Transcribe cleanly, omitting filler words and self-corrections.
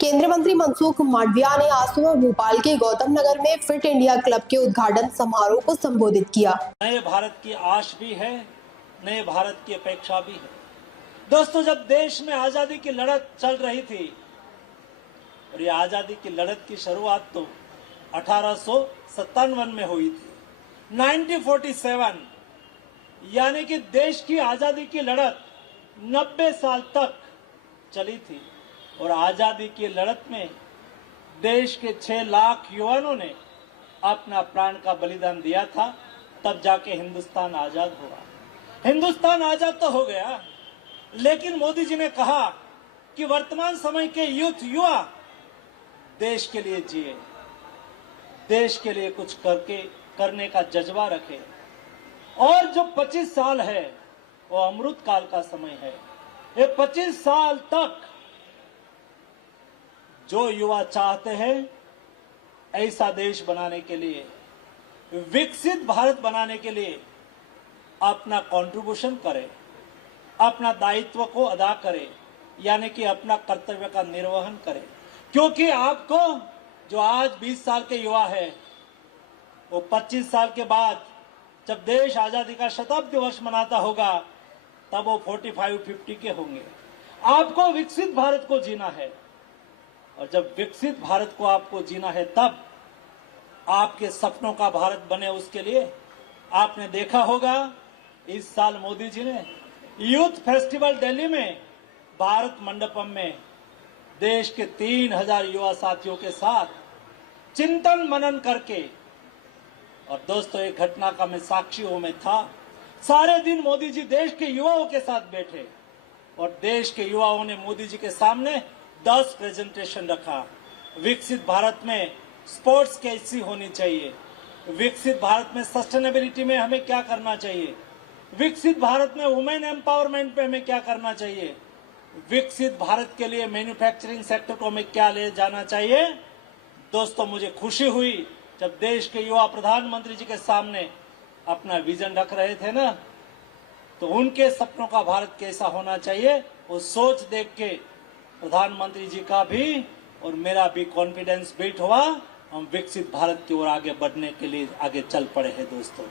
केंद्रीय मंत्री मनसुख मांडविया ने आज सुबह भोपाल के गौतम नगर में फिट इंडिया क्लब के उद्घाटन समारोह को संबोधित किया। नए भारत की आश भी है, नए भारत की अपेक्षा भी है। दोस्तों, जब देश में आजादी की लड़त चल रही थी और ये आजादी की लड़त की शुरुआत तो 1857 में हुई थी। 1947 यानी कि देश की आजादी की लड़त 90 साल तक चली थी और आजादी की लड़त में देश के 6 लाख युवाओं ने अपना प्राण का बलिदान दिया था। तब जाके हिंदुस्तान आजाद हुआ। हिंदुस्तान आजाद तो हो गया, लेकिन मोदी जी ने कहा कि वर्तमान समय के युवा देश के लिए जिए, देश के लिए कुछ करने का जज्बा रखे। और जो 25 साल है वो अमृत काल का समय है। ये 25 साल तक जो युवा चाहते हैं ऐसा देश बनाने के लिए, विकसित भारत बनाने के लिए अपना कंट्रीब्यूशन करें, अपना दायित्व को अदा करें, यानी कि अपना कर्तव्य का निर्वहन करें। क्योंकि आपको जो आज 20 साल के युवा है वो 25 साल के बाद जब देश आजादी का शताब्दी वर्ष मनाता होगा तब वो 45-50 के होंगे। आपको विकसित भारत को जीना है और जब विकसित भारत को आपको जीना है तब आपके सपनों का भारत बने। उसके लिए आपने देखा होगा इस साल मोदी जी ने यूथ फेस्टिवल दिल्ली में भारत मंडपम में देश के 3000 युवा साथियों के साथ चिंतन मनन करके, और दोस्तों एक घटना का मैं साक्षी में था। सारे दिन मोदी जी देश के युवाओं के साथ बैठे और देश के युवाओं ने मोदी जी के सामने 10 प्रेजेंटेशन रखा। विकसित भारत में स्पोर्ट्स कैसी होनी चाहिए, विकसित भारत में सस्टेनेबिलिटी में हमें क्या करना चाहिए, विकसित भारत में वुमेन एम्पावरमेंट में हमें क्या करना चाहिए, विकसित भारत के लिए मैन्युफैक्चरिंग सेक्टर को हमें क्या ले जाना चाहिए। दोस्तों, मुझे खुशी हुई जब देश के युवा प्रधानमंत्री जी के सामने अपना विजन रख रहे थे ना, तो उनके सपनों का भारत कैसा होना चाहिए वो सोच देख के प्रधानमंत्री जी का भी और मेरा भी कॉन्फिडेंस बिल्ड हुआ। हम विकसित भारत की ओर आगे बढ़ने के लिए आगे चल पड़े हैं दोस्तों।